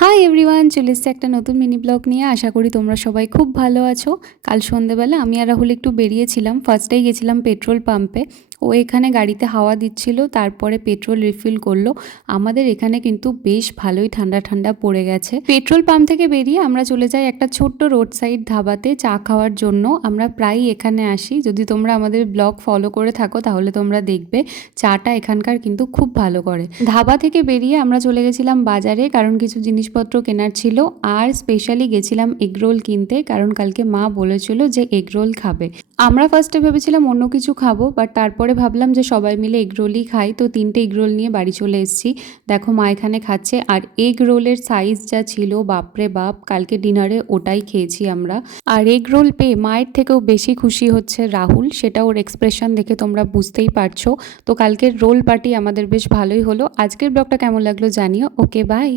Hi everyone, চলে এসেছে একটা নতুন মিনি ব্লগ নিয়ে। আশা করি তোমরা সবাই খুব ভালো আছো। কাল সন্ধ্যেবেলা আমি আর রাহুল একটু বেরিয়েছিলাম। ফার্স্টেই গেছিলাম পেট্রোল পাম্পে। ও এখানে গাড়িতে হাওয়া দিচ্ছিল, তারপরে পেট্রোল রিফিল করলো। আমাদের এখানে কিন্তু বেশ ভালোই ঠান্ডা ঠান্ডা পড়ে গেছে। পেট্রোল পাম্প থেকে বেরিয়ে আমরা চলে যাই একটা ছোট্ট রোড সাইড ধাবাতে চা খাওয়ার জন্য। আমরা প্রায়ই এখানে আসি। যদি তোমরা আমাদের ব্লগ ফলো করে থাকো তাহলে তোমরা দেখবে চাটা এখানকার কিন্তু খুব ভালো করে। ধাবা থেকে বেরিয়ে আমরা চলে গেছিলাম বাজারে, কারণ কিছু জিনিসপত্র কেনার ছিল। আর স্পেশালি গেছিলাম এগরোল কিনতে, কারণ কালকে মা বলেছিল যে এগরোল খাবে। আমরা ফার্স্টে ভেবেছিলাম অন্য কিছু খাবো, বাট তারপরে ভাবলাম যে সবাই মিলে এগরোলই খাই। তো 3টে এগরোল নিয়ে বাড়ি চলে এসেছি। দেখো মা এখানে খাচ্ছে। আর এগরোলের সাইজ যা ছিল, বাপরে বাপ, কালকে ডিনারে ওটাই খেয়েছি আমরা। আর এগরোল পেয়ে মায়ের থেকেও বেশি খুশি হচ্ছে রাহুল, সেটা ওর এক্সপ্রেশন দেখে তোমরা বুঝতেই পারছো। তো কালকের রোল পার্টি আমাদের বেশ ভালোই হলো। আজকের ব্লগটা কেমন লাগলো জানিও। ওকে, বাই।